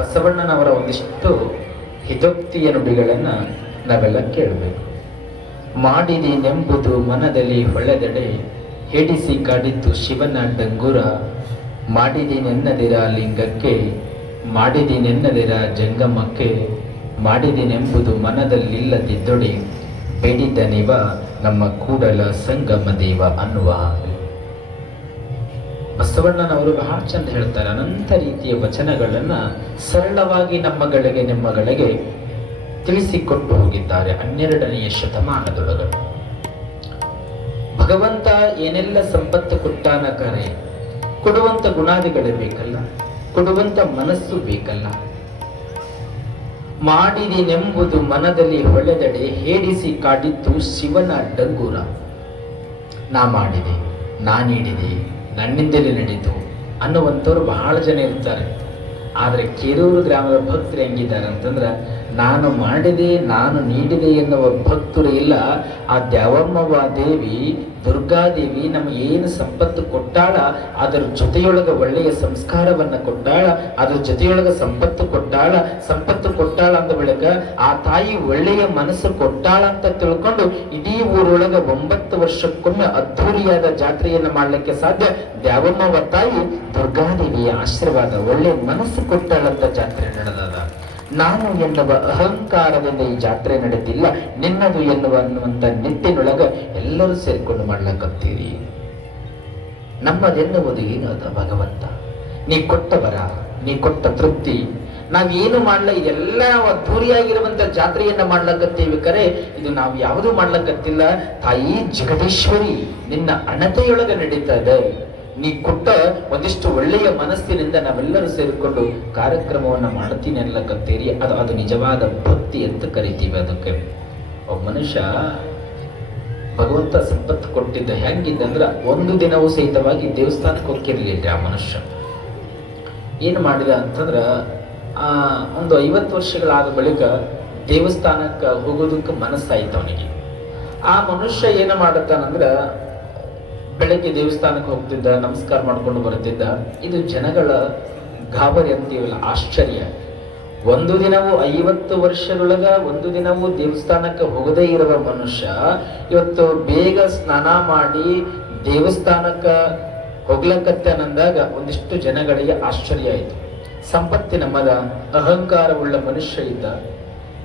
ಬಸವಣ್ಣನವರ ಒಂದಿಷ್ಟು ಹಿತೋಕ್ತಿಯ ನುಡಿಗಳನ್ನು ನಾವೆಲ್ಲ ಕೇಳಬೇಕು. ಮಾಡಿದೀನೆಂಬುದು ಮನದಲ್ಲಿ ಹೊಳೆದೆಡೆ, ಹಿಡಿಸಿ ಕಾಡಿತ್ತು ಶಿವನ ಡಂಗುರ. ಮಾಡಿದೀನೆನ್ನದಿರ ಲಿಂಗಕ್ಕೆ, ಮಾಡಿದೀನೆನ್ನದಿರ ಜಂಗಮಕ್ಕೆ, ಮಾಡಿದೀನೆಂಬುದು ಮನದಲ್ಲಿಲ್ಲದಿದ್ದೊಡೆ, ಬೇಡಿದನಿವ ನಮ್ಮ ಕೂಡಲ ಸಂಗಮ ದೇವ ಅನ್ನುವ ಹಾಗೆ ಬಸವಣ್ಣನವರು ಬಹಳ ಚಂದ ಹೇಳ್ತಾರೆ. ಅನಂತ ರೀತಿಯ ವಚನಗಳನ್ನು ಸರಳವಾಗಿ ನಿಮ್ಮಗಳಿಗೆ ತಿಳಿಸಿಕೊಟ್ಟು ಹೋಗಿದ್ದಾರೆ 12ನೆಯ ಶತಮಾನದೊಳಗೆ. ಭಗವಂತ ಏನೆಲ್ಲ ಸಂಪತ್ತು ಕೊಟ್ಟಾನ ಕರೆ, ಕೊಡುವಂತ ಗುಣಾದಿಗಳು ಬೇಕಲ್ಲ, ಕೊಡುವಂತ ಮನಸ್ಸು ಬೇಕಲ್ಲ. ಮಾಡಿದೀನೆಂಬುದು ಮನದಲ್ಲಿ ಹೊಳೆದಡೆ, ಹೇಡಿಸಿ ಕಾಡಿತ್ತು ಶಿವನ ಡಂಗೂರ. ನಾ ಮಾಡಿದೆ, ನಾ ನೀಡಿದೆ, ನನ್ನಿಂದಲೇ ನಡೀತು ಅನ್ನುವಂಥವ್ರು ಬಹಳ ಜನ ಇರ್ತಾರೆ. ಆದರೆ ಕೇರೂರು ಗ್ರಾಮದ ಭಕ್ತರು ಹೆಂಗಿದ್ದಾರೆ ಅಂತಂದ್ರೆ, ನಾನು ಮಾಡಿದೆ, ನಾನು ನೀಡಿದೆ ಎನ್ನುವ ಭಕ್ತರು ಇಲ್ಲ. ಆ ದ್ಯಾವಮ್ಮವ್ವ ದೇವಿ, ದುರ್ಗಾದೇವಿ ನಮಗೆ ಏನು ಸಂಪತ್ತು ಕೊಟ್ಟಾಳ, ಅದರ ಜೊತೆಯೊಳಗೆ ಒಳ್ಳೆಯ ಸಂಸ್ಕಾರವನ್ನು ಕೊಟ್ಟಾಳ, ಅದ್ರ ಜೊತೆಯೊಳಗೆ ಸಂಪತ್ತು ಕೊಟ್ಟಾಳ ಅಂದ ಬಳಿಕ ಆ ತಾಯಿ ಒಳ್ಳೆಯ ಮನಸ್ಸು ಕೊಟ್ಟಾಳ ಅಂತ ತಿಳ್ಕೊಂಡು ಇಡೀ ಊರೊಳಗೆ 9 ವರ್ಷಕ್ಕೊಮ್ಮೆ ಅದ್ಧೂರಿಯಾದ ಜಾತ್ರೆಯನ್ನು ಮಾಡಲಿಕ್ಕೆ ಸಾಧ್ಯ. ದ್ಯಾವಮ್ಮವ್ವ ತಾಯಿ ದುರ್ಗಾದೇವಿಯ ಆಶೀರ್ವಾದ, ಒಳ್ಳೆಯ ಮನಸ್ಸು ಕೊಟ್ಟಾಳಂತ ಜಾತ್ರೆ ನಡೆದದ. ನಾನು ಎನ್ನುವ ಅಹಂಕಾರದಿಂದ ಈ ಜಾತ್ರೆ ನಡೆದಿಲ್ಲ, ನಿನ್ನದು ಅನ್ನುವಂಥ ನಿಟ್ಟಿನೊಳಗೆ ಎಲ್ಲರೂ ಸೇರಿಕೊಂಡು ಮಾಡ್ಲಕತ್ತೀರಿ. ನಮ್ಮದೆನ್ನುವುದು ಏನದ ಭಗವಂತ, ನೀ ಕೊಟ್ಟ ವರ, ನೀ ಕೊಟ್ಟ ತೃಪ್ತಿ. ನಾವೇನು ಮಾಡಲ್ಲ, ಇದೆಲ್ಲ ನಾವು ಅದ್ಧೂರಿಯಾಗಿರುವಂತ ಜಾತ್ರೆಯನ್ನ ಮಾಡ್ಲಕತ್ತೀವಿ. ಕರೆ ಇದು ನಾವು ಯಾವುದೂ ಮಾಡ್ಲಕತ್ತಿಲ್ಲ. ತಾಯಿ ಜಗದೀಶ್ವರಿ ನಿನ್ನ ಅಣತೆಯೊಳಗೆ ನಡೀತಾ ಇದೆ. ನೀ ಕೊಟ್ಟ ಒಂದಿಷ್ಟು ಒಳ್ಳೆಯ ಮನಸ್ಸಿನಿಂದ ನಾವೆಲ್ಲರೂ ಸೇರಿಕೊಂಡು ಕಾರ್ಯಕ್ರಮವನ್ನು ಮಾಡ್ತೀನಿ ಅನ್ಲಕತ್ತೀರಿ. ಅದು ನಿಜವಾದ ಭಕ್ತಿ ಅಂತ ಕರಿತೀವಿ. ಅದಕ್ಕೆ ಒಬ್ಬ ಮನುಷ್ಯ ಭಗವಂತ ಸಂಪತ್ತು ಕೊಟ್ಟಿದ್ದ ಹೆಂಗಿದ್ದ ಅಂದ್ರೆ, ಒಂದು ದಿನವೂ ಸಹಿತವಾಗಿ ದೇವಸ್ಥಾನಕ್ಕೆ ಹೋಗಿರ್ಲಿಲ್ಲ ಆ ಮನುಷ್ಯ. ಏನು ಮಾಡಿದ ಅಂತಂದ್ರೆ, ಒಂದು 50 ವರ್ಷಗಳಾದ ಬಳಿಕ ದೇವಸ್ಥಾನಕ್ಕೆ ಹೋಗೋದಕ್ಕೆ ಮನಸ್ಸಾಯ್ತು ಅವನಿಗೆ. ಆ ಮನುಷ್ಯ ಏನು ಮಾಡುತ್ತಾನಂದ್ರೆ, ಬೆಳಗ್ಗೆ ದೇವಸ್ಥಾನಕ್ಕೆ ಹೋಗ್ತಿದ್ದ, ನಮಸ್ಕಾರ ಮಾಡ್ಕೊಂಡು ಬರ್ತಿದ್ದ. ಇದು ಜನಗಳ ಗಾಬರಿ ಅಂತೀವಲ್ಲ, ಆಶ್ಚರ್ಯ. ಒಂದು ದಿನವೂ 50 ವರ್ಷದೊಳಗ ಒಂದು ದಿನವೂ ದೇವಸ್ಥಾನಕ್ಕೆ ಹೋಗದೇ ಇರುವ ಮನುಷ್ಯ ಇವತ್ತು ಬೇಗ ಸ್ನಾನ ಮಾಡಿ ದೇವಸ್ಥಾನಕ್ಕೆ ಹೋಗ್ಲಕತ್ತನಂದಾಗ ಒಂದಿಷ್ಟು ಜನಗಳಿಗೆ ಆಶ್ಚರ್ಯ ಆಯಿತು. ಸಂಪತ್ತಿನ ಮದ, ಅಹಂಕಾರವುಳ್ಳ ಮನುಷ್ಯ ಇದ್ದ.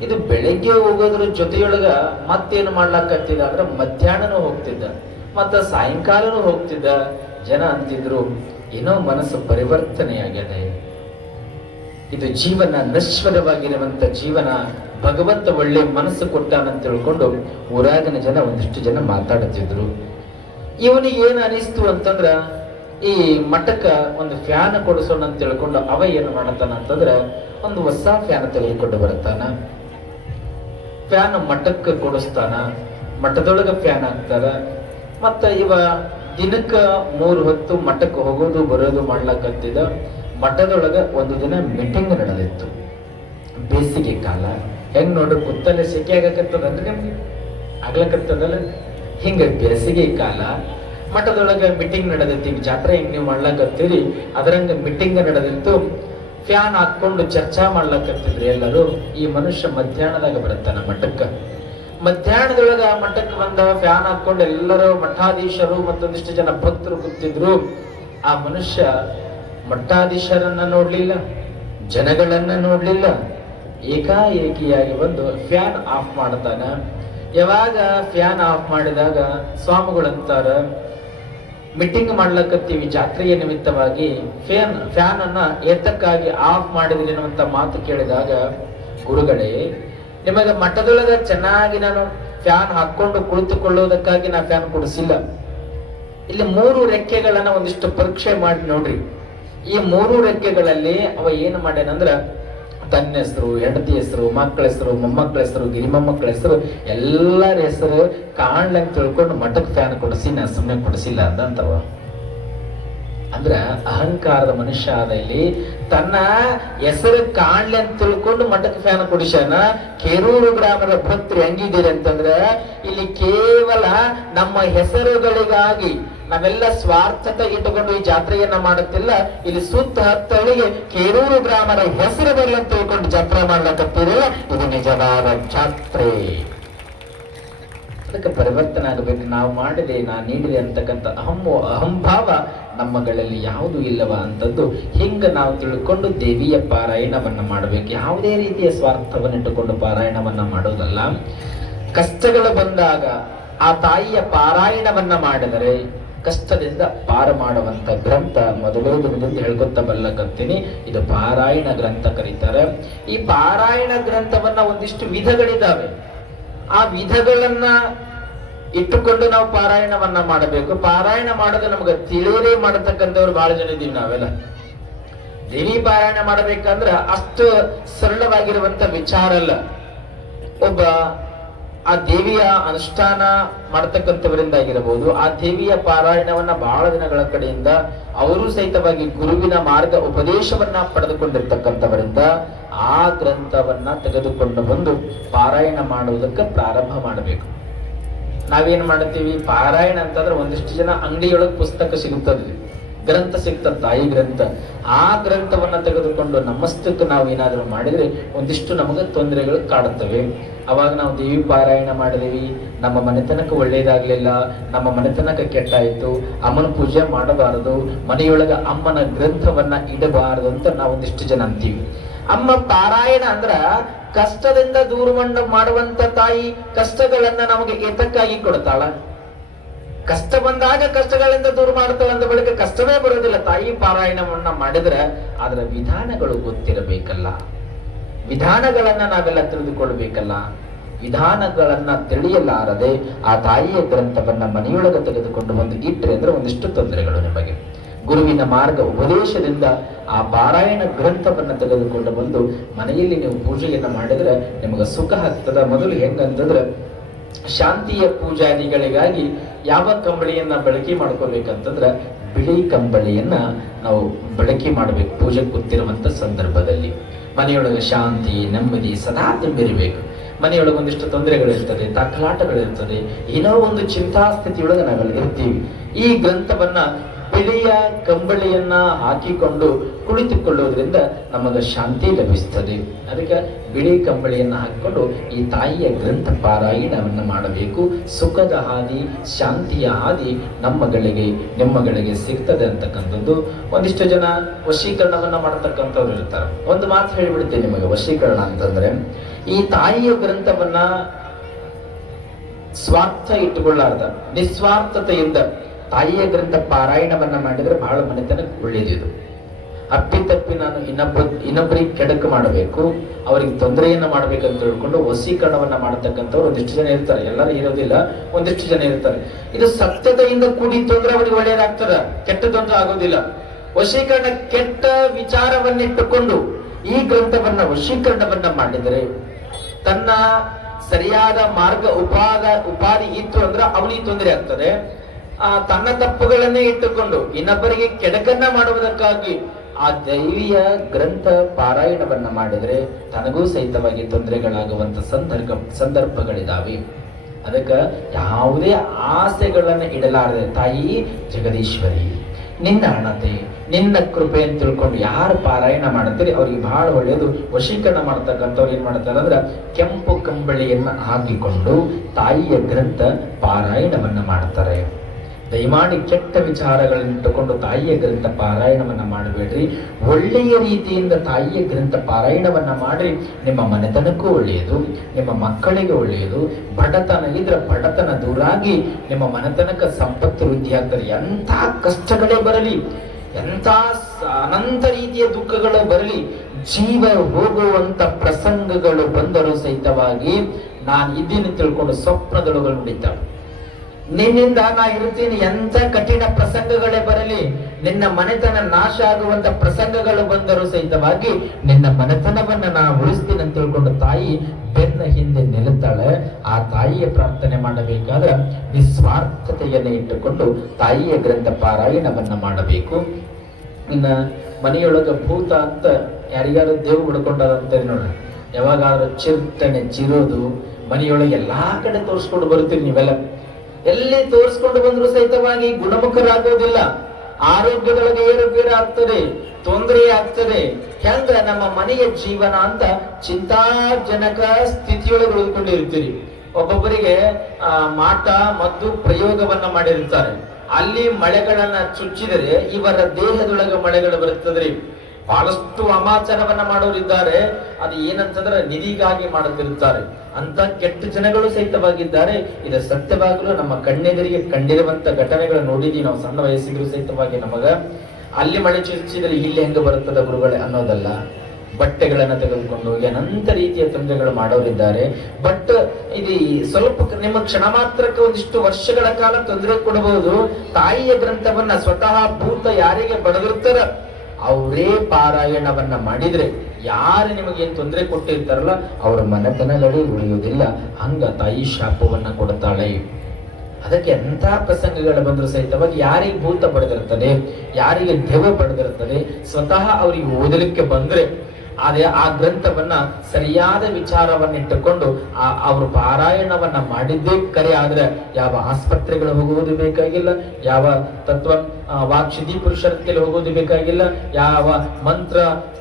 ಇದು ಬೆಳಗ್ಗೆ ಹೋಗೋದ್ರ ಜೊತೆಯೊಳಗ ಮತ್ತೇನು ಮಾಡ್ಲಕತ್ತಿದ ಅಂದ್ರೆ, ಮಧ್ಯಾಹ್ನನೂ ಹೋಗ್ತಿದ್ದ, ಮತ್ತು ಸಾಯಂಕಾಲನೂ ಹೋಗ್ತಿದ್ದ. ಜನ ಅಂತಿದ್ರು, ಏನೋ ಮನಸ್ಸು ಪರಿವರ್ತನೆಯಾಗಿದೆ, ಇದು ಜೀವನ ನಶ್ವರವಾಗಿರುವಂತ ಜೀವನ, ಭಗವಂತ ಒಳ್ಳೆ ಮನಸ್ಸು ಕೊಟ್ಟಾನಂತ ತಿಳ್ಕೊಂಡು ಊರಾಗಿನ ಜನ ಒಂದಿಷ್ಟು ಜನ ಮಾತಾಡುತ್ತಿದ್ರು. ಇವನಿಗೆ ಏನು ಅನಿಸ್ತು ಅಂತಂದ್ರ, ಈ ಮಠಕ್ಕ ಒಂದು ಫ್ಯಾನ್ ಕೊಡಿಸೋಣ ಅಂತ ತಿಳ್ಕೊಂಡು ಅವ ಏನು ಮಾಡತಾನ ಅಂತಂದ್ರ, ಒಂದು ಹೊಸ ಫ್ಯಾನ್ ತೆಗೆದುಕೊಂಡು ಬರ್ತಾನ. ಫ್ಯಾನ್ ಮಠಕ್ಕೆ ಕೊಡಿಸ್ತಾನ, ಮಠದೊಳಗ ಫ್ಯಾನ್ ಹಾಕ್ತಾರ. ಮತ್ತ ಇವ ದಿನಕ್ಕೆ 3 ಹೊತ್ತು ಮಠಕ್ಕೆ ಹೋಗೋದು ಬರೋದು ಮಾಡ್ಲಕತ್ತಿದ. ಮಠದೊಳಗ ಒಂದು ದಿನ ಮೀಟಿಂಗ್ ನಡೆದಿತ್ತು. ಬೇಸಿಗೆ ಕಾಲ, ಹೆಂಗ್ ನೋಡ್ರಿ ಕುತ್ತಲ್ಲೇ ಸೆಕೆ ಆಗಕತ್ತದಲ್ರಿ, ನಿಮ್ಗೆ ಆಗ್ಲಕತ್ತದಲ್ಲ. ಹಿಂಗ ಬೇಸಿಗೆ ಕಾಲ ಮಠದೊಳಗ ಮೀಟಿಂಗ್ ನಡೆದಿತ್ತು. ಈಗ ಜಾತ್ರೆ ಹೆಂಗ್ ನೀವು ಮಾಡ್ಲಕತ್ತೀರಿ ಅದರಂಗ ಮೀಟಿಂಗ್ ನಡೆದಿತ್ತು. ಫ್ಯಾನ್ ಹಾಕೊಂಡು ಚರ್ಚಾ ಮಾಡ್ಲಕತ್ತಿದ್ರಿ ಎಲ್ಲರೂ. ಈ ಮನುಷ್ಯ ಮಧ್ಯಾಹ್ನದಾಗ ಬರುತ್ತಾನ ಮಠಕ್ಕೆ. ಮಧ್ಯಾಹ್ನದೊಳಗ ಮಠಕ್ಕೆ ಬಂದ, ಫ್ಯಾನ್ ಹಾಕೊಂಡು ಎಲ್ಲರೂ ಮಠಾಧೀಶರು ಮತ್ತೊಂದಿಷ್ಟು ಜನ ಭಕ್ತರು ಕೂತಿದ್ರು. ಆ ಮನುಷ್ಯ ಮಠಾಧೀಶರನ್ನ ನೋಡ್ಲಿಲ್ಲ, ಜನಗಳನ್ನ ನೋಡ್ಲಿಲ್ಲ. ಏಕಾಏಕಿಯಾಗಿ ಬಂದು ಫ್ಯಾನ್ ಆಫ್ ಮಾಡ್ತಾನ. ಯಾವಾಗ ಫ್ಯಾನ್ ಆಫ್ ಮಾಡಿದಾಗ ಸ್ವಾಮಿಗಳಂತಾರ, ಮೀಟಿಂಗ್ ಮಾಡ್ಲಕತ್ತೀವಿ ಜಾತ್ರೆಯ ನಿಮಿತ್ತವಾಗಿ, ಫ್ಯಾನ್ ಅನ್ನ ಏತಕ್ಕಾಗಿ ಆಫ್ ಮಾಡಿದ್ರಿ ಅನ್ನುವಂತ ಮಾತು ಕೇಳಿದಾಗ, ಗುರುಗಳೇ ನಿಮಗೆ ಮಠದೊಳಗ ಚೆನ್ನಾಗಿ ನಾನು ಫ್ಯಾನ್ ಹಾಕೊಂಡು ಕುಳಿತುಕೊಳ್ಳೋದಕ್ಕಾಗಿ ನಾ ಫ್ಯಾನ್ ಕೊಡಿಸಿಲ್ಲ. ಇಲ್ಲಿ 3 ರೆಕ್ಕೆಗಳನ್ನ ಒಂದಿಷ್ಟು ಪರೀಕ್ಷೆ ಮಾಡಿ ನೋಡ್ರಿ. ಈ 3 ರೆಕ್ಕೆಗಳಲ್ಲಿ ಅವ ಏನು ಮಾಡ್ಯಾನಂದ್ರ, ತನ್ನ ಹೆಸರು, ಹೆಂಡತಿ ಹೆಸರು, ಮಕ್ಕಳ ಹೆಸರು, ಮೊಮ್ಮಕ್ಕಳ ಹೆಸರು, ಗಿರಿಮೊಮ್ಮಕ್ಕಳ ಹೆಸರು, ಎಲ್ಲರ ಹೆಸರು ಕಾಣ್ಲಂಗ್ ತಿಳ್ಕೊಂಡು ಮಠಕ್ಕೆ ಫ್ಯಾನ್ ಕೊಡಿಸಿ, ನಾ ಸುಮ್ಮನೆ ಕೊಡಿಸಿಲ್ಲ ಅಂದಂತವ. ಅಂದ್ರ ಅಹಂಕಾರದ ಮನುಷ್ಯ ಆದ ಇಲ್ಲಿ ತನ್ನ ಹೆಸರು ಕಾಣ್ಲಿ ಅಂತ ತಿಳ್ಕೊಂಡು ಮಠಕ್ಕೆ ಫ್ಯಾನ್ ಕೊಡಿಸ್ಯಾನ. ಕೇರೂರು ಗ್ರಾಮದ ಭಕ್ತರು ಹೆಂಗಿದ್ದೀರಿ ಅಂತಂದ್ರ, ಇಲ್ಲಿ ಕೇವಲ ನಮ್ಮ ಹೆಸರುಗಳಿಗಾಗಿ ನಾವೆಲ್ಲ ಸ್ವಾರ್ಥತೆ ಇಟ್ಟುಕೊಂಡು ಈ ಜಾತ್ರೆಯನ್ನ ಮಾಡುತ್ತಿಲ್ಲ. ಇಲ್ಲಿ ಸುತ್ತ ಹತ್ತಳಿಗೆ ಕೇರೂರು ಗ್ರಾಮದ ಹೆಸರು ಬರಲಿ ಅಂತ ತಿಳ್ಕೊಂಡು ಜಾತ್ರೆ ಮಾಡ್ಲಕತ್ತಿರಲ್ಲ. ಇದು ನಿಜವಾದ ಜಾತ್ರೆ. ಅದಕ್ಕೆ ಪರಿವರ್ತನೆ ಆಗಬೇಕು. ನಾವು ಮಾಡಿದೆ, ನಾ ನೀಡಿದೆ ಅಂತಕ್ಕಂಥ ಅಹಂಭಾವ ನಮ್ಮಗಳಲ್ಲಿ ಯಾವುದು ಇಲ್ಲವ ಅಂತದ್ದು ಹಿಂಗ ನಾವು ತಿಳ್ಕೊಂಡು ದೇವಿಯ ಪಾರಾಯಣವನ್ನ ಮಾಡಬೇಕು. ಯಾವುದೇ ರೀತಿಯ ಸ್ವಾರ್ಥವನ್ನಿಟ್ಟುಕೊಂಡು ಪಾರಾಯಣವನ್ನ ಮಾಡೋದಲ್ಲ. ಕಷ್ಟಗಳು ಬಂದಾಗ ಆ ತಾಯಿಯ ಪಾರಾಯಣವನ್ನ ಮಾಡಿದರೆ ಕಷ್ಟದಿಂದ ಪಾರ ಮಾಡುವಂತ ಗ್ರಂಥ ಮೊದಲೇ ದಿನದಿಂದ ಹೇಳ್ಕೊತ ಬಲ್ಲಕತ್ತೀನಿ. ಇದು ಪಾರಾಯಣ ಗ್ರಂಥ ಕರೀತಾರೆ. ಈ ಪಾರಾಯಣ ಗ್ರಂಥವನ್ನ ಒಂದಿಷ್ಟು ವಿಧಗಳಿದ್ದಾವೆ. ಆ ವಿಧಗಳನ್ನ ಇಟ್ಟುಕೊಂಡು ನಾವು ಪಾರಾಯಣವನ್ನ ಮಾಡಬೇಕು. ಪಾರಾಯಣ ಮಾಡೋದು ನಮ್ಗೆ ತಿಳಿಯದೇ ಮಾಡತಕ್ಕಂಥವ್ರು ಬಹಳ ಜನ ಇದೀವಿ ನಾವೆಲ್ಲ. ದೇವಿ ಪಾರಾಯಣ ಮಾಡಬೇಕಂದ್ರೆ ಅಷ್ಟು ಸರಳವಾಗಿರುವಂತ ವಿಚಾರ ಅಲ್ಲ. ಒಬ್ಬ ಆ ದೇವಿಯ ಅನುಷ್ಠಾನ ಮಾಡತಕ್ಕಂಥವರಿಂದ ಆಗಿರಬಹುದು, ಆ ದೇವಿಯ ಪಾರಾಯಣವನ್ನ ಬಹಳ ದಿನಗಳ ಕಡೆಯಿಂದ ಅವರು ಸಹಿತವಾಗಿ ಗುರುವಿನ ಮಾರ್ಗ ಉಪದೇಶವನ್ನ ಪಡೆದುಕೊಂಡಿರ್ತಕ್ಕಂಥವರಿಂದ ಆ ಗ್ರಂಥವನ್ನ ತೆಗೆದುಕೊಂಡು ಬಂದು ಪಾರಾಯಣ ಮಾಡುವುದಕ್ಕೆ ಪ್ರಾರಂಭ ಮಾಡಬೇಕು. ನಾವೇನ್ ಮಾಡ್ತೀವಿ, ಪಾರಾಯಣ ಅಂತಂದ್ರೆ ಒಂದಿಷ್ಟು ಜನ ಅಂಗಡಿಯೊಳಗೆ ಪುಸ್ತಕ ಸಿಗುತ್ತದೆ, ಗ್ರಂಥ ಸಿಗ್ತದೆ, ತಾಯಿ ಗ್ರಂಥ. ಆ ಗ್ರಂಥವನ್ನ ತೆಗೆದುಕೊಂಡು ನಮ್ಮಷ್ಟಕ್ಕೆ ನಾವು ಏನಾದರೂ ಮಾಡಿದ್ರೆ ಒಂದಿಷ್ಟು ನಮಗೆ ತೊಂದರೆಗಳು ಕಾಡುತ್ತವೆ. ಅವಾಗ ನಾವು ದೇವಿ ಪಾರಾಯಣ ಮಾಡಿದೀವಿ, ನಮ್ಮ ಮನೆತನಕ್ಕೆ ಒಳ್ಳೇದಾಗ್ಲಿಲ್ಲ, ನಮ್ಮ ಮನೆತನಕ್ಕೆ ಕೆಟ್ಟಾಯಿತು, ಅಮ್ಮನ ಪೂಜೆ ಮಾಡಬಾರದು, ಮನೆಯೊಳಗ ಅಮ್ಮನ ಗ್ರಂಥವನ್ನ ಇಡಬಾರದು ಅಂತ ನಾವು ಒಂದಿಷ್ಟು ಜನ ಅಂತೀವಿ. ಅಮ್ಮ ಪಾರಾಯಣ ಅಂದ್ರ ಕಷ್ಟದಿಂದ ದೂರ ಮಾಡುವಂತ ತಾಯಿ. ಕಷ್ಟಗಳನ್ನ ನಮಗೆ ಏತಕ್ಕಾಗಿ ಕೊಡ್ತಾಳ? ಕಷ್ಟ ಬಂದಾಗ ಕಷ್ಟಗಳಿಂದ ದೂರ ಮಾಡ್ತಾಳ ಅಂದ ಬಳಿಕ ಕಷ್ಟವೇ ಬರೋದಿಲ್ಲ. ತಾಯಿ ಪಾರಾಯಣವನ್ನ ಮಾಡಿದ್ರೆ ಅದರ ವಿಧಾನಗಳು ಗೊತ್ತಿರಬೇಕಲ್ಲ, ವಿಧಾನಗಳನ್ನ ನಾವೆಲ್ಲ ತಿಳಿದುಕೊಳ್ಬೇಕಲ್ಲ. ವಿಧಾನಗಳನ್ನ ತಿಳಿಯಲಾರದೆ ಆ ತಾಯಿಯ ಗ್ರಂಥವನ್ನ ಮನೆಯೊಳಗೆ ತೆಗೆದುಕೊಂಡು ಬಂದು ಇಟ್ಟರೆ ಅಂದ್ರೆ ಒಂದಿಷ್ಟು ತೊಂದರೆಗಳು ನಿಮಗೆ. ಗುರುವಿನ ಮಾರ್ಗ ಉಪದೇಶದಿಂದ ಆ ಪಾರಾಯಣ ಗ್ರಂಥವನ್ನ ತೆಗೆದುಕೊಂಡು ಬಂದು ಮನೆಯಲ್ಲಿ ನೀವು ಪೂಜೆಯನ್ನ ಮಾಡಿದ್ರೆ ನಿಮಗೆ ಸುಖ ಆಗ್ತದ. ಮೊದಲು ಹೆಂಗಂತಂದ್ರೆ ಶಾಂತಿಯ ಪೂಜಾದಿಗಳಿಗಾಗಿ ಯಾವ ಕಂಬಳಿಯನ್ನ ಬಳಕೆ ಮಾಡ್ಕೋಬೇಕಂತಂದ್ರ ಬಿಳಿ ಕಂಬಳಿಯನ್ನ ನಾವು ಬಳಕೆ ಮಾಡಬೇಕು. ಪೂಜೆ ಕೂತಿರುವಂತ ಸಂದರ್ಭದಲ್ಲಿ ಮನೆಯೊಳಗೆ ಶಾಂತಿ ನೆಮ್ಮದಿ ಸದಾ ತುಂಬಿರಬೇಕು. ಮನೆಯೊಳಗೆ ಒಂದಿಷ್ಟು ತೊಂದರೆಗಳಿರ್ತದೆ, ತಕಲಾಟಗಳಿರ್ತದೆ, ಏನೋ ಒಂದು ಚಿಂತಾಸ್ಥಿತಿಯೊಳಗೆ ನಾವೆಲ್ಲ ಇರ್ತೀವಿ. ಈ ಗ್ರಂಥವನ್ನ ಬಿಳಿಯ ಕಂಬಳಿಯನ್ನ ಹಾಕಿಕೊಂಡು ಕುಳಿತುಕೊಳ್ಳುವುದರಿಂದ ನಮಗೆ ಶಾಂತಿ ಲಭಿಸ್ತದೆ. ಅದಕ್ಕೆ ಬಿಳಿ ಕಂಬಳಿಯನ್ನ ಹಾಕಿಕೊಂಡು ಈ ತಾಯಿಯ ಗ್ರಂಥ ಪಾರಾಯಣವನ್ನ ಮಾಡಬೇಕು. ಸುಖದ ಹಾದಿ, ಶಾಂತಿಯ ಹಾದಿ ನಮ್ಮಗಳಿಗೆ ನಿಮ್ಮಗಳಿಗೆ ಸಿಗ್ತದೆ ಅಂತಕ್ಕಂಥದ್ದು. ಒಂದಿಷ್ಟು ಜನ ವಶೀಕರಣವನ್ನ ಮಾಡತಕ್ಕಂಥವ್ರು ಇರ್ತಾರೆ. ಒಂದು ಮಾತು ಹೇಳಿಬಿಡ್ತೇನೆ ನಿಮಗೆ, ವಶೀಕರಣ ಅಂತಂದ್ರೆ ಈ ತಾಯಿಯ ಗ್ರಂಥವನ್ನ ಸ್ವಾರ್ಥ ಇಟ್ಟುಕೊಳ್ಳಾರ್ದ ನಿಸ್ವಾರ್ಥತೆಯಿಂದ ತಾಯಿಯ ಗ್ರಂಥ ಪಾರಾಯಣವನ್ನ ಮಾಡಿದ್ರೆ ಬಹಳ ಮನೆತನಕ್ಕೆ ಒಳ್ಳೇದಿದು. ಅಪ್ಪಿತಪ್ಪಿ ನಾನು ಇನ್ನೊಬ್ಬರಿಗೆ ಕೆಡಕು ಮಾಡಬೇಕು, ಅವರಿಗೆ ತೊಂದರೆಯನ್ನ ಮಾಡ್ಬೇಕಂತ ಹೇಳ್ಕೊಂಡು ವಶೀಕರಣವನ್ನ ಮಾಡತಕ್ಕಂಥವ್ರು ಒಂದಿಷ್ಟು ಜನ ಇರ್ತಾರೆ. ಎಲ್ಲರೂ ಇರೋದಿಲ್ಲ, ಒಂದಿಷ್ಟು ಜನ ಇರ್ತಾರೆ. ಇದು ಸತ್ಯತೆಯಿಂದ ಕೂಡಿತ್ತು ಅಂದ್ರೆ ಅವರಿಗೆ ಒಳ್ಳೇದಾಗ್ತದ, ಕೆಟ್ಟದೊಂದು ಆಗೋದಿಲ್ಲ. ವಶೀಕರಣ ಕೆಟ್ಟ ವಿಚಾರವನ್ನಿಟ್ಟುಕೊಂಡು ಈ ಗ್ರಂಥವನ್ನ ವಶೀಕರಣವನ್ನ ಮಾಡಿದರೆ ತನ್ನ ಸರಿಯಾದ ಮಾರ್ಗ ಉಪಾಧಿ ಇತ್ತು ಅಂದ್ರೆ ಅವನಿಗೆ ತೊಂದರೆ ಆಗ್ತದೆ. ತನ್ನ ತಪ್ಪುಗಳನ್ನೇ ಇಟ್ಟುಕೊಂಡು ಇನ್ನೊಬ್ಬರಿಗೆ ಕೆಡಕನ್ನ ಮಾಡುವುದಕ್ಕಾಗಿ ಆ ದೈವಿಯ ಗ್ರಂಥ ಪಾರಾಯಣವನ್ನ ಮಾಡಿದರೆ ತನಗೂ ಸಹಿತವಾಗಿ ತೊಂದರೆಗಳಾಗುವಂತ ಸಂದರ್ಭಗಳಿದಾವೆ. ಅದಕ್ಕೆ ಯಾವುದೇ ಆಸೆಗಳನ್ನ ಇಡಲಾರದೆ ತಾಯಿ ಜಗದೀಶ್ವರಿ ನಿನ್ನ ಹಣತೆ ನಿನ್ನ ಕೃಪೆ ಅಂತ ತಿಳ್ಕೊಂಡು ಯಾರು ಪಾರಾಯಣ ಮಾಡ್ತೀರಿ ಅವ್ರಿಗೆ ಬಹಳ ಒಳ್ಳೆಯದು. ವಶೀಕರಣ ಮಾಡ್ತಕ್ಕಂಥವ್ರು ಏನ್ ಮಾಡ್ತಾರೆ ಅಂದ್ರೆ ಕೆಂಪು ಕಂಬಳಿಯನ್ನ ಹಾಕಿಕೊಂಡು ತಾಯಿಯ ಗ್ರಂಥ ಪಾರಾಯಣವನ್ನ ಮಾಡ್ತಾರೆ. ದಯಮಾಡಿ ಕೆಟ್ಟ ವಿಚಾರಗಳನ್ನಿಟ್ಟುಕೊಂಡು ತಾಯಿಯ ಗ್ರಂಥ ಪಾರಾಯಣವನ್ನ ಮಾಡಬೇಡ್ರಿ. ಒಳ್ಳೆಯ ರೀತಿಯಿಂದ ತಾಯಿಯ ಗ್ರಂಥ ಪಾರಾಯಣವನ್ನ ಮಾಡ್ರಿ. ನಿಮ್ಮ ಮನೆತನಕ್ಕೂ ಒಳ್ಳೆಯದು, ನಿಮ್ಮ ಮಕ್ಕಳಿಗೆ ಒಳ್ಳೆಯದು. ಬಡತನ ಇದ್ರೆ ಬಡತನ ದೂರಾಗಿ ನಿಮ್ಮ ಮನೆತನಕ್ಕೆ ಸಂಪತ್ತು ವೃದ್ಧಿ ಆಗ್ತದೆ. ಎಂಥ ಕಷ್ಟಗಳೇ ಬರಲಿ, ಎಂಥ ಅನಂತ ರೀತಿಯ ದುಃಖಗಳು ಬರಲಿ, ಜೀವ ಹೋಗುವಂತ ಪ್ರಸಂಗಗಳು ಬಂದರೂ ಸಹಿತವಾಗಿ ನಾನು ಇದ್ದೀನಿ ತಿಳ್ಕೊಂಡು ಸ್ವಪ್ನದೊಳಗಳು ನುಡಿತಾವೆ. ನಿನ್ನಿಂದ ನಾ ಇರುತ್ತೀನಿ. ಎಂಥ ಕಠಿಣ ಪ್ರಸಂಗಗಳೇ ಬರಲಿ, ನಿನ್ನ ಮನೆತನ ನಾಶ ಆಗುವಂತ ಪ್ರಸಂಗಗಳು ಬಂದರೂ ಸಹಿತವಾಗಿ ನಿನ್ನ ಮನೆತನವನ್ನ ನಾ ಉಳಿಸ್ತೀನಿ ಅಂತ ತಿಳ್ಕೊಂಡು ತಾಯಿ ಬೆನ್ನ ಹಿಂದೆ ನಿಲ್ಲುತ್ತಾಳೆ. ಆ ತಾಯಿಯ ಪ್ರಾರ್ಥನೆ ಮಾಡಬೇಕಾದ್ರೆ ನಿಸ್ವಾರ್ಥತೆಯನ್ನು ಇಟ್ಟುಕೊಂಡು ತಾಯಿಯ ಗ್ರಂಥ ಪಾರಾಯಣವನ್ನ ಮಾಡಬೇಕು. ಇನ್ನ ಮನೆಯೊಳಗ ಭೂತ ಅಂತ ಯಾರಿಗಾರು ದೇವ್ ಬಿಡ್ಕೊಂಡಾರಂತಾರೆ ನೋಡ್ರಿ. ಯಾವಾಗಾದ್ರೂ ಚಿರ್ತನೆ ಚಿರೋದು ಮನೆಯೊಳಗೆ ಎಲ್ಲಾ ಕಡೆ ತೋರಿಸ್ಕೊಂಡು ಬರ್ತೀರಿ ನೀವೆಲ್ಲ. ಎಲ್ಲಿ ತೋರಿಸ್ಕೊಂಡು ಬಂದ್ರು ಸಹಿತವಾಗಿ ಗುಣಮುಖರಾಗೋದಿಲ್ಲ. ಆರೋಗ್ಯದೊಳಗೆ ಏರುಪೇರು ಆಗ್ತದೆ, ತೊಂದರೆ ಆಗ್ತದೆ. ಹೆಂಗ ನಮ್ಮ ಮನೆಯ ಜೀವನ ಅಂತ ಚಿಂತಾಜನಕ ಸ್ಥಿತಿಯೊಳಗೆ ಉಳಿದುಕೊಂಡಿರ್ತೀರಿ. ಒಬ್ಬೊಬ್ಬರಿಗೆ ಮಾಟ ಮದ್ದು ಪ್ರಯೋಗವನ್ನ ಮಾಡಿರ್ತಾರೆ. ಅಲ್ಲಿ ಮಳೆಗಳನ್ನ ಚುಚ್ಚಿದರೆ ಇವರ ದೇಹದೊಳಗೆ ಮಳೆಗಳು ಬರುತ್ತದ್ರಿ. ಬಹಳಷ್ಟು ಅಮಾಚಾರವನ್ನ ಮಾಡೋರಿದ್ದಾರೆ. ಅದು ಏನಂತಂದ್ರೆ ನಿಧಿಗಾಗಿ ಮಾಡುತ್ತಿರುತ್ತಾರೆ. ಅಂತ ಕೆಟ್ಟ ಜನಗಳು ಸಹಿತವಾಗಿದ್ದಾರೆ. ಇದು ಸತ್ಯವಾಗಲು ನಮ್ಮ ಕಣ್ಣೆದುರಿಗೆ ಕಂಡಿರುವಂತ ಘಟನೆಗಳು ನೋಡಿದೀವಿ ನಾವು ಸಣ್ಣ ವಯಸ್ಸಿದ್ರು ಸಹಿತವಾಗಿ. ನಮಗ ಅಲ್ಲಿ ಮಳೆ ಚುಚ್ಚಿದ್ರೆ ಇಲ್ಲಿ ಹೆಂಗ ಬರುತ್ತದ ಗುರುಗಳೇ ಅನ್ನೋದಲ್ಲ. ಬಟ್ಟೆಗಳನ್ನ ತೆಗೆದುಕೊಂಡು ಹೋಗಿ ಅನಂತ ರೀತಿಯ ತೊಂದರೆಗಳು ಮಾಡೋರಿದ್ದಾರೆ. ಬಟ್ ಇದು ಸ್ವಲ್ಪ ನಿಮ್ಮ ಕ್ಷಣ ಮಾತ್ರಕ್ಕೆ ಒಂದಿಷ್ಟು ವರ್ಷಗಳ ಕಾಲ ತೊಂದರೆ ಕೊಡಬಹುದು. ತಾಯಿಯ ಗ್ರಂಥವನ್ನ ಸ್ವತಃ ಭೂತ ಯಾರಿಗೆ ಬಡದಿರ್ತಾರ ಅವರೇ ಪಾರಾಯಣವನ್ನ ಮಾಡಿದ್ರೆ ಯಾರು ನಿಮಗೇನು ತೊಂದರೆ ಕೊಟ್ಟಿರ್ತಾರಲ್ಲ ಅವರ ಮನೆತನಗಳೇ ಉಳಿಯುವುದಿಲ್ಲ. ಹಂಗ ತಾಯಿ ಶಾಪವನ್ನ ಕೊಡ್ತಾಳೆ. ಅದಕ್ಕೆ ಎಂಥ ಪ್ರಸಂಗಗಳು ಬಂದರೂ ಸಹಿತವಾಗಿ ಯಾರಿಗೆ ಭೂತ ಬಡದಿರ್ತದೆ, ಯಾರಿಗೆ ದೆವ್ವ ಬಡದಿರ್ತದೆ, ಸ್ವತಃ ಅವರಿಗೆ ಓದಲಿಕ್ಕೆ ಬಂದ್ರೆ ಅದೇ ಆ ಗ್ರಂಥವನ್ನ ಸರಿಯಾದ ವಿಚಾರವನ್ನಿಟ್ಟುಕೊಂಡು ಅವರು ಪಾರಾಯಣವನ್ನ ಮಾಡಿದ್ದೇ ಕರೆ ಆದ್ರೆ ಯಾವ ಆಸ್ಪತ್ರೆಗಳು ಹೋಗುವುದು ಬೇಕಾಗಿಲ್ಲ, ಯಾವ ತತ್ವ ವಾಕ್ಶುದ್ಧಿ ಪುರುಷರಲ್ಲಿ ಹೋಗೋದು ಬೇಕಾಗಿಲ್ಲ, ಯಾವ ಮಂತ್ರ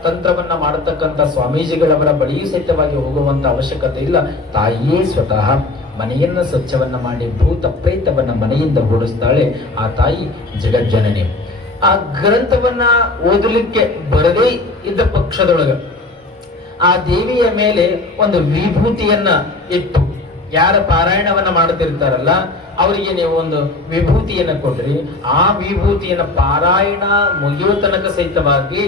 ತಂತ್ರವನ್ನ ಮಾಡತಕ್ಕಂಥ ಸ್ವಾಮೀಜಿಗಳವರ ಬಳಿಯೂ ಸಹಿತವಾಗಿ ಹೋಗುವಂತ ಅವಶ್ಯಕತೆ ಇಲ್ಲ. ತಾಯಿಯೇ ಸ್ವತಃ ಮನೆಯನ್ನ ಸ್ವಚ್ಛವನ್ನ ಮಾಡಿ ಭೂತ ಪ್ರೇತವನ್ನ ಮನೆಯಿಂದ ಓಡಿಸ್ತಾಳೆ ಆ ತಾಯಿ ಜಗಜ್ಜನನಿ. ಆ ಗ್ರಂಥವನ್ನ ಓದಲಿಕ್ಕೆ ಬರದೇ ಇದ್ದ ಪಕ್ಷದೊಳಗ ಆ ದೇವಿಯ ಮೇಲೆ ಒಂದು ವಿಭೂತಿಯನ್ನ ಇಟ್ಟು ಯಾರ ಪಾರಾಯಣವನ್ನ ಮಾಡುತ್ತಿರ್ತಾರಲ್ಲ ಅವರಿಗೆ ನೀವು ಒಂದು ವಿಭೂತಿಯನ್ನ ಕೊಡ್ರಿ. ಆ ವಿಭೂತಿಯನ್ನ ಪಾರಾಯಣ ಮುಗಿಯುವ ತನಕ ಸಹಿತವಾಗಿ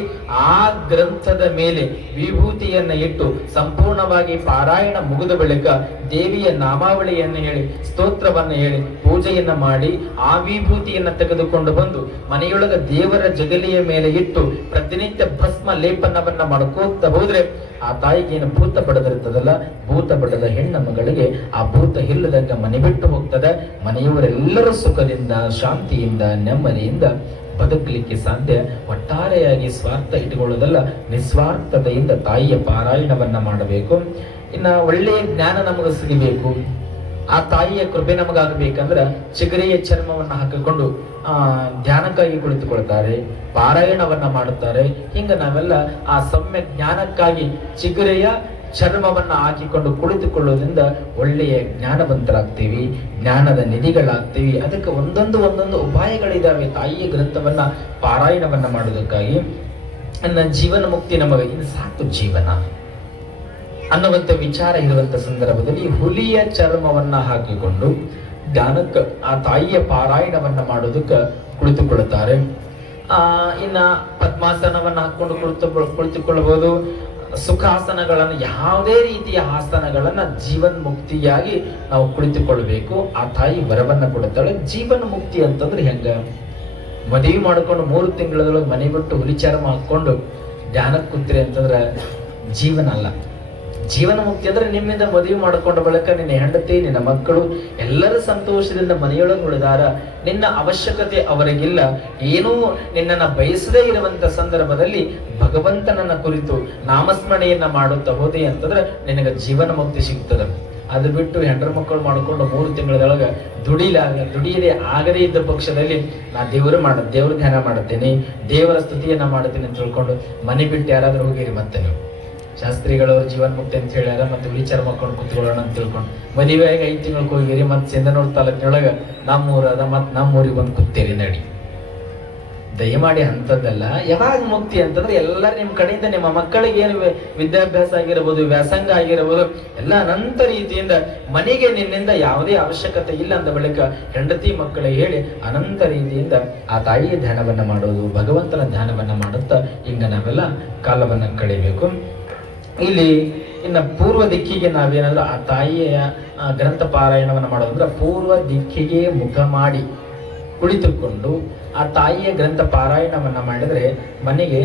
ಆ ಗ್ರಂಥದ ಮೇಲೆ ವಿಭೂತಿಯನ್ನ ಇಟ್ಟು ಸಂಪೂರ್ಣವಾಗಿ ಪಾರಾಯಣ ಮುಗಿದ ಬಳಿಕ ದೇವಿಯ ನಾಮಾವಳಿಯನ್ನು ಹೇಳಿ ಸ್ತೋತ್ರವನ್ನ ಹೇಳಿ ಪೂಜೆಯನ್ನ ಮಾಡಿ ಆ ವಿಭೂತಿಯನ್ನ ತೆಗೆದುಕೊಂಡು ಬಂದು ಮನೆಯೊಳಗ ದೇವರ ಜಗಲಿಯ ಮೇಲೆ ಇಟ್ಟು ಪ್ರತಿನಿತ್ಯ ಭಸ್ಮ ಲೇಪನವನ್ನ ಮಾಡ್ಕೋತ ಹೋದ್ರೆ ಆ ತಾಯಿಗೆ ಏನು ಭೂತ ಬಡದಿರ್ತದಲ್ಲ, ಭೂತ ಬಡದ ಹೆಣ್ಣ ಮಗಳಿಗೆ ಆ ಭೂತ ಇಲ್ಲದಂಗ ಮನೆ ಬಿಟ್ಟು ಹೋಗ್ತದೆ. ಮನೆಯವರೆಲ್ಲರೂ ಸುಖದಿಂದ ಶಾಂತಿಯಿಂದ ನೆಮ್ಮದಿಯಿಂದ ಬದುಕಲಿಕ್ಕೆ ಸಾಧ್ಯ. ಒಟ್ಟಾರೆಯಾಗಿ ಸ್ವಾರ್ಥ ಇಟ್ಟುಕೊಳ್ಳೋದಲ್ಲ, ನಿಸ್ವಾರ್ಥತೆಯಿಂದ ತಾಯಿಯ ಪಾರಾಯಣವನ್ನ ಮಾಡಬೇಕು. ಇನ್ನ ಒಳ್ಳೆಯ ಜ್ಞಾನ ನಮಗೆ ಸಿಗಬೇಕು, ಆ ತಾಯಿಯ ಕೃಪೆ ನಮಗಾಗಬೇಕಂದ್ರೆ ಚಿಗರೆಯ ಚರ್ಮವನ್ನ ಹಾಕಿಕೊಂಡು ಧ್ಯಾನಕ್ಕಾಗಿ ಕುಳಿತುಕೊಳ್ತಾರೆ, ಪಾರಾಯಣವನ್ನ ಮಾಡುತ್ತಾರೆ. ಹಿಂಗ ನಾವೆಲ್ಲ ಆ ಸಮ್ಯ ಜ್ಞಾನಕ್ಕಾಗಿ ಚಿಗರೆಯ ಚರ್ಮವನ್ನ ಹಾಕಿಕೊಂಡು ಕುಳಿತುಕೊಳ್ಳೋದ್ರಿಂದ ಒಳ್ಳೆಯ ಜ್ಞಾನವಂತರಾಗ್ತೀವಿ, ಜ್ಞಾನದ ನಿಧಿಗಳಾಗ್ತೀವಿ. ಅದಕ್ಕೆ ಒಂದೊಂದು ಉಪಾಯಗಳಿದಾವೆ ತಾಯಿಯ ಗ್ರಂಥವನ್ನ ಪಾರಾಯಣವನ್ನ ಮಾಡೋದಕ್ಕಾಗಿ. ನನ್ನ ಜೀವನ ಮುಕ್ತಿ ನಮಗೆ ಇದು ಸಾಕು ಜೀವನ ಅನ್ನುವಂಥ ವಿಚಾರ ಇರುವಂತ ಸಂದರ್ಭದಲ್ಲಿ ಹುಲಿಯ ಚರ್ಮವನ್ನ ಹಾಕಿಕೊಂಡು ಧ್ಯಾನಕ್ಕೆ ಆ ತಾಯಿಯ ಪಾರಾಯಣವನ್ನ ಮಾಡೋದಕ್ಕೆ ಕುಳಿತುಕೊಳ್ಳುತ್ತಾರೆ. ಇನ್ನ ಪದ್ಮಾಸನವನ್ನ ಹಾಕೊಂಡು ಕುಳಿತುಕೊಳ್ಳಬಹುದು. ಸುಖಾಸನಗಳನ್ನು ಯಾವುದೇ ರೀತಿಯ ಆಸನಗಳನ್ನ ಜೀವನ್ ಮುಕ್ತಿಯಾಗಿ ನಾವು ಕುಳಿತುಕೊಳ್ಬೇಕು. ಆ ತಾಯಿ ವರವನ್ನ ಕೊಡುತ್ತಾಳೆ. ಜೀವನ ಮುಕ್ತಿ ಅಂತಂದ್ರೆ ಹೆಂಗ? ಮದುವೆ ಮಾಡ್ಕೊಂಡು 3 ತಿಂಗಳೊಳಗೆ ಮನೆ ಬಿಟ್ಟು ಹುಲಿ ಚರ್ಮ ಹಾಕೊಂಡು ಧ್ಯಾನಕ್ಕೆ ಕೂತ್ರಿ ಅಂತಂದ್ರೆ ಜೀವನ ಅಲ್ಲ. ಜೀವನ ಮುಕ್ತಿ ಅಂದ್ರೆ ನಿಮ್ಮಿಂದ ಮದುವೆ ಮಾಡಿಕೊಂಡ ಬಳಿಕ ನಿನ್ನ ಹೆಂಡತಿ ನಿನ್ನ ಮಕ್ಕಳು ಎಲ್ಲರೂ ಸಂತೋಷದಿಂದ ಮನೆಯೊಳಗೆ ಉಳಿದಾರ, ನಿನ್ನ ಅವಶ್ಯಕತೆ ಅವರಿಗಿಲ್ಲ, ಏನೂ ನಿನ್ನನ್ನು ಬಯಸದೇ ಇರುವಂತ ಸಂದರ್ಭದಲ್ಲಿ ಭಗವಂತನನ್ನ ಕುರಿತು ನಾಮಸ್ಮರಣೆಯನ್ನ ಮಾಡುತ್ತಾ ಹೋದೆ ಅಂತಂದ್ರೆ ನಿನಗೆ ಜೀವನ ಮುಕ್ತಿ ಸಿಗ್ತದೆ. ಅದು ಬಿಟ್ಟು ಹೆಂಡ್ರ ಮಕ್ಕಳು ಮಾಡಿಕೊಂಡು 3 ತಿಂಗಳೊಳಗೆ ದುಡಿಯದೆ ಆಗದೇ ಇದ್ದ ಪಕ್ಷದಲ್ಲಿ ನಾ ದೇವ್ರ ಧ್ಯಾನ ಮಾಡುತ್ತೇನೆ, ದೇವರ ಸ್ತುತಿಯನ್ನ ಮಾಡುತ್ತೇನೆ ಅಂತ ತಿಳ್ಕೊಂಡು ಮನೆ ಬಿಟ್ಟು ಯಾರಾದ್ರೂ ಹೋಗಿರಿ. ಮತ್ತೆ ನೀವು ಶಾಸ್ತ್ರಿಗಳವ್ರು ಜೀವನ್ ಮುಕ್ತಿ ಅಂತ ಹೇಳ್ಯಾರ, ಮತ್ತೆ ವಿಚಾರ ಮಾಡ್ಕೊಂಡು ಕುತ್ಕೊಳ್ಳೋಣ ಅಂತ ತಿಳ್ಕೊಂಡು ಮದುವೆಯಾಗಿ 5 ತಿಂಗಳಿಗೆ ಹೋಗಿರಿ. ಮತ್ತೆ ಸಿಂಧನೂರು ತಾಲೂಕಿನೊಳಗೆ ನಮ್ಮೂರು ಅದ, ಮತ್ತೆ ನಮ್ಮೂರಿಗೆ ಬಂದು ಕೂತೇರಿ ನಡಿ. ದಯಮಾಡಿ ಅಂಥದ್ದೆಲ್ಲ. ಯಾವಾಗ ಮುಕ್ತಿ ಅಂತಂದ್ರೆ ಎಲ್ಲರೂ ನಿಮ್ಮ ಕಡೆಯಿಂದ ನಿಮ್ಮ ಮಕ್ಕಳಿಗೆ ಏನು ವಿದ್ಯಾಭ್ಯಾಸ ಆಗಿರಬಹುದು, ವ್ಯಾಸಂಗ ಆಗಿರಬಹುದು, ಎಲ್ಲ ಅನಂತ ರೀತಿಯಿಂದ ಮನೆಗೆ ನಿನ್ನಿಂದ ಯಾವುದೇ ಅವಶ್ಯಕತೆ ಇಲ್ಲ ಅಂದ ಬಳಿಕ ಹೆಂಡತಿ ಮಕ್ಕಳಿಗೆ ಹೇಳಿ ಅನಂತ ರೀತಿಯಿಂದ ಆ ತಾಯಿಯ ಧ್ಯಾನವನ್ನ ಮಾಡೋದು, ಭಗವಂತನ ಧ್ಯಾನವನ್ನ ಮಾಡುತ್ತಾ ಹಿಂಗ ನಾವೆಲ್ಲ ಕಾಲವನ್ನ ಕಳಿಬೇಕು. ಇಲ್ಲಿ ಇನ್ನು ಪೂರ್ವ ದಿಕ್ಕಿಗೆ ನಾವೇನಾದ್ರೂ ಆ ತಾಯಿಯ ಗ್ರಂಥ ಪಾರಾಯಣವನ್ನು ಮಾಡೋದಂದ್ರೆ ಪೂರ್ವ ದಿಕ್ಕಿಗೆ ಮುಖ ಮಾಡಿ ಕುಳಿತುಕೊಂಡು ಆ ತಾಯಿಯ ಗ್ರಂಥ ಪಾರಾಯಣವನ್ನ ಮಾಡಿದರೆ ಮನೆಗೆ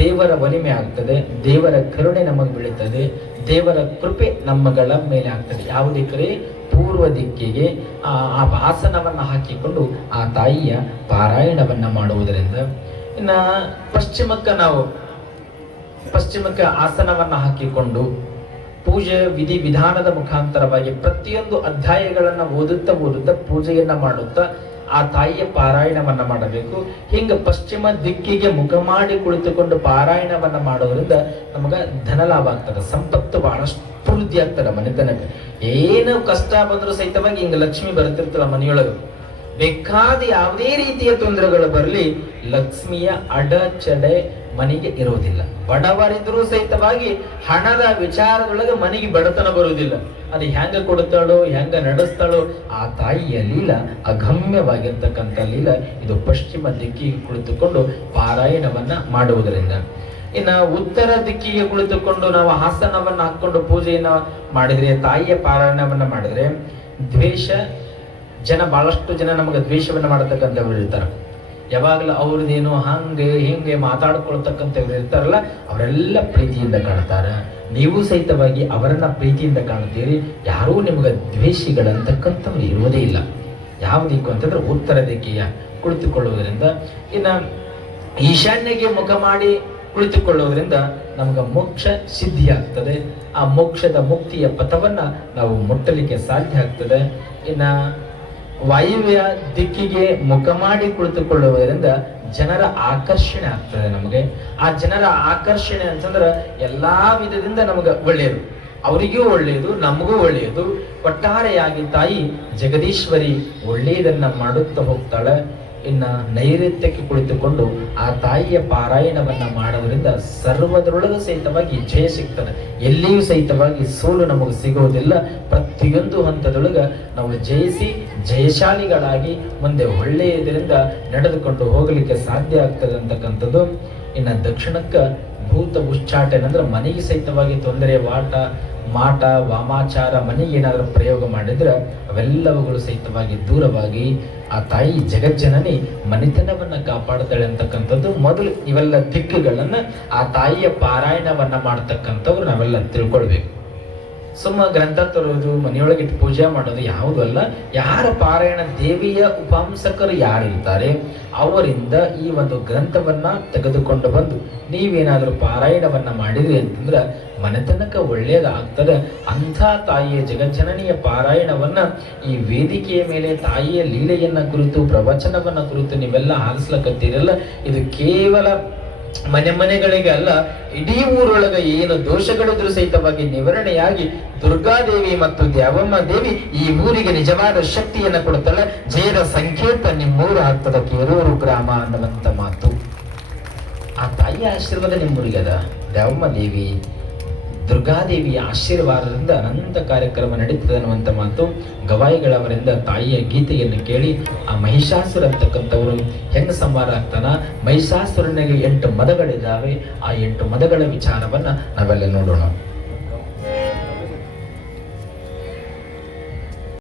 ದೇವರ ಒಲಿಮೆ ಆಗ್ತದೆ, ದೇವರ ಕರುಣೆ ನಮಗೆ ಬೀಳುತ್ತದೆ, ದೇವರ ಕೃಪೆ ನಮ್ಮಗಳ ಮೇಲೆ ಆಗ್ತದೆ. ಯಾವುದಕ್ಕೆ? ಪೂರ್ವ ದಿಕ್ಕಿಗೆ ಆ ಆಸನವನ್ನ ಹಾಕಿಕೊಂಡು ಆ ತಾಯಿಯ ಪಾರಾಯಣವನ್ನ ಮಾಡುವುದರಿಂದ. ಇನ್ನು ಪಶ್ಚಿಮಕ್ಕೆ ಆಸನವನ್ನ ಹಾಕಿಕೊಂಡು ಪೂಜೆ ವಿಧಿ ವಿಧಾನದ ಮುಖಾಂತರವಾಗಿ ಪ್ರತಿಯೊಂದು ಅಧ್ಯಾಯಗಳನ್ನ ಓದುತ್ತಾ ಪೂಜೆಯನ್ನ ಮಾಡುತ್ತಾ ಆ ತಾಯಿಯ ಪಾರಾಯಣವನ್ನ ಮಾಡಬೇಕು. ಹಿಂಗ ಪಶ್ಚಿಮ ದಿಕ್ಕಿಗೆ ಮುಖ ಮಾಡಿ ಕುಳಿತುಕೊಂಡು ಪಾರಾಯಣವನ್ನ ಮಾಡೋದ್ರಿಂದ ನಮಗ ಧನ ಲಾಭ ಆಗ್ತದೆ, ಸಂಪತ್ತು ಬಹಳಷ್ಟು ವೃದ್ಧಿ ಆಗ್ತದೆ. ಮನೆತನಕ್ಕೆ ಏನು ಕಷ್ಟ ಬಂದರೂ ಸಹಿತವಾಗಿ ಹಿಂಗ ಲಕ್ಷ್ಮಿ ಬರ್ತಿರ್ತಲ್ಲ ಮನೆಯೊಳಗೆ. ಬೇಕಾದ ಯಾವುದೇ ರೀತಿಯ ತೊಂದರೆಗಳು ಬರಲಿ, ಲಕ್ಷ್ಮಿಯ ಅಡಚಣೆ ಮನೆಗೆ ಇರುವುದಿಲ್ಲ. ಬಡವರಿದ್ರೂ ಸಹಿತವಾಗಿ ಹಣದ ವಿಚಾರದೊಳಗೆ ಮನೆಗೆ ಬಡತನ ಬರುವುದಿಲ್ಲ. ಅದು ಹೆಂಗ ಕೊಡ್ತಾಳೋ ಹೆಂಗ ನಡೆಸ್ತಾಳೋ ಆ ತಾಯಿಯ ಲೀಲ ಅಗಮ್ಯವಾಗಿರ್ತಕ್ಕಂಥ ಲೀಲ. ಇದು ಪಶ್ಚಿಮ ದಿಕ್ಕಿಗೆ ಕುಳಿತುಕೊಂಡು ಪಾರಾಯಣವನ್ನ ಮಾಡುವುದರಿಂದ. ಇನ್ನು ಉತ್ತರ ದಿಕ್ಕಿಗೆ ಕುಳಿತುಕೊಂಡು ನಾವು ಹಾಸನವನ್ನ ಹಾಕೊಂಡು ಪೂಜೆಯನ್ನ ಮಾಡಿದ್ರೆ, ತಾಯಿಯ ಪಾರಾಯಣವನ್ನ ಮಾಡಿದ್ರೆ, ದ್ವೇಷ ಜನ ಬಹಳಷ್ಟು ಜನ ನಮಗೆ ದ್ವೇಷವನ್ನ ಮಾಡತಕ್ಕಂಥವ್ರು ಇರ್ತಾರೆ. ಯಾವಾಗಲೂ ಅವ್ರದ್ದೇನೋ ಹಂಗೆ ಹಿಂಗೆ ಮಾತಾಡ್ಕೊಳ್ತಕ್ಕಂಥವ್ರು ಇರ್ತಾರಲ್ಲ, ಅವರೆಲ್ಲ ಪ್ರೀತಿಯಿಂದ ಕಾಣ್ತಾರ. ನೀವು ಸಹಿತವಾಗಿ ಅವರನ್ನ ಪ್ರೀತಿಯಿಂದ ಕಾಣ್ತೀರಿ. ಯಾರೂ ನಿಮ್ಗೆ ದ್ವೇಷಿಗಳಂತಕ್ಕಂಥವ್ರು ಇರುವುದೇ ಇಲ್ಲ. ಯಾವ ದಿಕ್ಕು ಅಂತಂದ್ರೆ ಉತ್ತರ ದಿಕ್ಕಿಯ ಕುಳಿತುಕೊಳ್ಳುವುದರಿಂದ. ಇನ್ನು ಈಶಾನ್ಯಗೆ ಮುಖ ಮಾಡಿ ಕುಳಿತುಕೊಳ್ಳುವುದರಿಂದ ನಮ್ಗೆ ಮೋಕ್ಷ ಸಿದ್ಧಿ ಆಗ್ತದೆ. ಆ ಮೋಕ್ಷದ ಮುಕ್ತಿಯ ಪಥವನ್ನ ನಾವು ಮುಟ್ಟಲಿಕ್ಕೆ ಸಾಧ್ಯ ಆಗ್ತದೆ. ಇನ್ನು ವಾಯುವ್ಯ ದಿಕ್ಕಿಗೆ ಮುಖ ಮಾಡಿ ಕುಳಿತುಕೊಳ್ಳುವುದರಿಂದ ಜನರ ಆಕರ್ಷಣೆ ಆಗ್ತದೆ ನಮಗೆ. ಆ ಜನರ ಆಕರ್ಷಣೆ ಅಂತಂದ್ರೆ ಎಲ್ಲಾ ವಿಧದಿಂದ ನಮಗೆ ಒಳ್ಳೆಯದು, ಅವರಿಗೂ ಒಳ್ಳೆಯದು, ನಮಗೂ ಒಳ್ಳೆಯದು. ಒಟ್ಟಾರೆಯಾಗಿ ತಾಯಿ ಜಗದೀಶ್ವರಿ ಒಳ್ಳೆಯದನ್ನ ಮಾಡುತ್ತಾ ಹೋಗ್ತಾಳೆ. ಇನ್ನ ನೈಋತ್ಯಕ್ಕೆ ಕುಳಿತುಕೊಂಡು ಆ ತಾಯಿಯ ಪಾರಾಯಣವನ್ನ ಮಾಡೋದ್ರಿಂದ ಸರ್ವದರೊಳಗೂ ಸಹಿತವಾಗಿ ಜಯ ಸಿಗ್ತದೆ. ಎಲ್ಲಿಯೂ ಸಹಿತವಾಗಿ ಸೋಲು ನಮಗೆ ಸಿಗೋದಿಲ್ಲ. ಪ್ರತಿಯೊಂದು ಹಂತದೊಳಗ ನಾವು ಜಯಿಸಿ ಜಯಶಾಲಿಗಳಾಗಿ ಮುಂದೆ ಒಳ್ಳೆಯದರಿಂದ ನಡೆದುಕೊಂಡು ಹೋಗಲಿಕ್ಕೆ ಸಾಧ್ಯ ಆಗ್ತದೆ ಅಂತಕ್ಕಂಥದ್ದು. ಇನ್ನು ದಕ್ಷಿಣಕ್ಕೆ ಭೂತ ಉಚ್ಚಾಟನೆ ಅಂದ್ರೆ ಮನೆಗೆ ಸಹಿತವಾಗಿ ತೊಂದರೆ, ಮಾಟ ವಾಮಾಚಾರ ಮನೆಗೆ ಏನಾದರೂ ಪ್ರಯೋಗ ಮಾಡಿದ್ರೆ ಅವೆಲ್ಲವುಗಳು ಸಹಿತವಾಗಿ ದೂರವಾಗಿ ಆ ತಾಯಿ ಜಗಜ್ಜನನಿ ಮನೆತನವನ್ನ ಕಾಪಾಡ್ತಾಳೆ ಅಂತಕ್ಕಂಥದ್ದು. ಮೊದಲು ಇವೆಲ್ಲ ದಿಕ್ಕುಗಳನ್ನ ಆ ತಾಯಿಯ ಪಾರಾಯಣವನ್ನ ಮಾಡ್ತಕ್ಕಂಥವ್ರು ನಾವೆಲ್ಲ ತಿಳ್ಕೊಳ್ಬೇಕು. ಸುಮ್ಮ ಗ್ರಂಥ ತರೋದು, ಮನೆಯೊಳಗಿಟ್ಟು ಪೂಜೆ ಮಾಡೋದು ಯಾವುದೂ ಅಲ್ಲ. ಯಾರ ಪಾರಾಯಣ ದೇವಿಯ ಉಪಾಂಸಕರು ಯಾರಿರ್ತಾರೆ ಅವರಿಂದ ಈ ಒಂದು ಗ್ರಂಥವನ್ನ ತೆಗೆದುಕೊಂಡು ಬಂದು ನೀವೇನಾದರೂ ಪಾರಾಯಣವನ್ನ ಮಾಡಿದ್ರಿ ಅಂತಂದ್ರೆ ಮನೆತನಕ ಒಳ್ಳೆಯದಾಗ್ತದೆ. ಅಂಥ ತಾಯಿಯ ಜಗಜ್ಜನನಿಯ ಪಾರಾಯಣವನ್ನ ಈ ವೇದಿಕೆಯ ಮೇಲೆ ತಾಯಿಯ ಲೀಲೆಯನ್ನ ಕುರಿತು, ಪ್ರವಚನವನ್ನ ಕುರಿತು ನೀವೆಲ್ಲ ಹಾರಿಸ್ಲಕತ್ತೀರಲ್ಲ, ಇದು ಕೇವಲ ಮನೆಗಳಿಗೆ ಅಲ್ಲ, ಇಡೀ ಊರೊಳಗ ಏನು ದೋಷಗಳಿದ್ರು ಸಹಿತವಾಗಿ ನಿವಾರಣೆಯಾಗಿ ದುರ್ಗಾದೇವಿ ಮತ್ತು ದ್ಯಾವಮ್ಮ ದೇವಿ ಈ ಊರಿಗೆ ನಿಜವಾದ ಶಕ್ತಿಯನ್ನ ಕೊಡುತ್ತಾಳೆ. ಜಯದ ಸಂಕೇತ ನಿಮ್ಮೂರು ಆಗ್ತದ ಕೇರೂರು ಗ್ರಾಮ ಅನ್ನುವಂತ ಮಾತು. ಆ ತಾಯಿಯ ಆಶೀರ್ವಾದ ನಿಮ್ಮೂರಿಗೆ ಅದ. ದ್ಯಾವಮ್ಮ ದೇವಿ ದುರ್ಗಾದೇವಿಯ ಆಶೀರ್ವಾದದಿಂದ ಅನಂತ ಕಾರ್ಯಕ್ರಮ ನಡೀತದೆ ಅನ್ನುವಂಥ ಮಾತು. ಗವಾಯಿಗಳವರಿಂದ ತಾಯಿಯ ಗೀತೆಯನ್ನು ಕೇಳಿ ಆ ಮಹಿಷಾಸುರ ಅಂತಕ್ಕಂಥವರು ಹೆಂಗ ಸಂಹಾರ ಆಗ್ತಾನ. ಮಹಿಷಾಸುರನಿಗೆ 8 ಮದಗಳಿದ್ದಾವೆ. ಆ 8 ಮದಗಳ ವಿಚಾರವನ್ನ ನಾವೆಲ್ಲ ನೋಡೋಣ.